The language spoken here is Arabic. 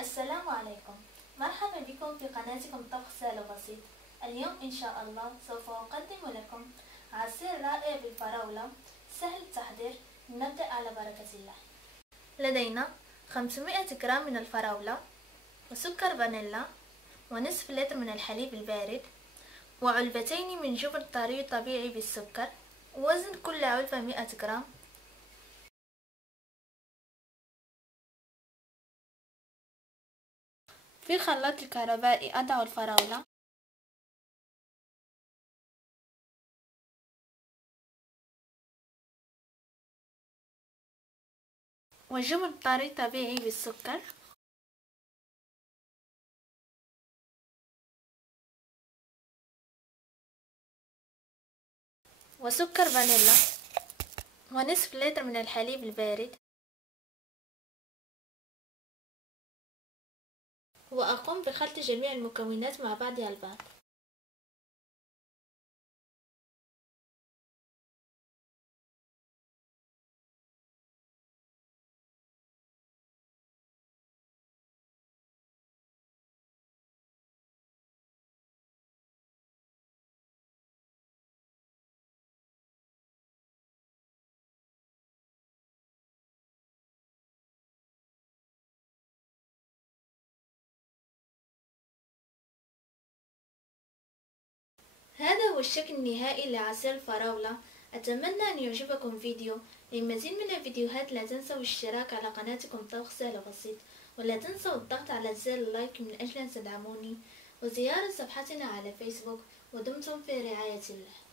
السلام عليكم. مرحبا بكم في قناتكم طبخ سهل وبسيط. اليوم إن شاء الله سوف أقدم لكم عصير رائع بالفراولة سهل التحضير. نبدأ على بركة الله. لدينا 500 جرام من الفراولة وسكر فانيلا ونصف لتر من الحليب البارد وعلبتين من جبن طري طبيعي بالسكر. وزن كل علبة 100 جرام. في الخلاط الكهربائي أضع الفراولة وجبن طري طبيعي بالسكر وسكر فانيلا ونصف لتر من الحليب البارد، وأقوم بخلط جميع المكونات مع بعضها البعض. هذا هو الشكل النهائي لعصير الفراولة. أتمنى أن يعجبكم فيديو. للمزيد من الفيديوهات لا تنسوا الاشتراك على قناتكم طبخ سهل وبسيط، ولا تنسوا الضغط على زر اللايك من أجل أن تدعموني، وزيارة صفحتنا على فيسبوك. ودمتم في رعاية الله.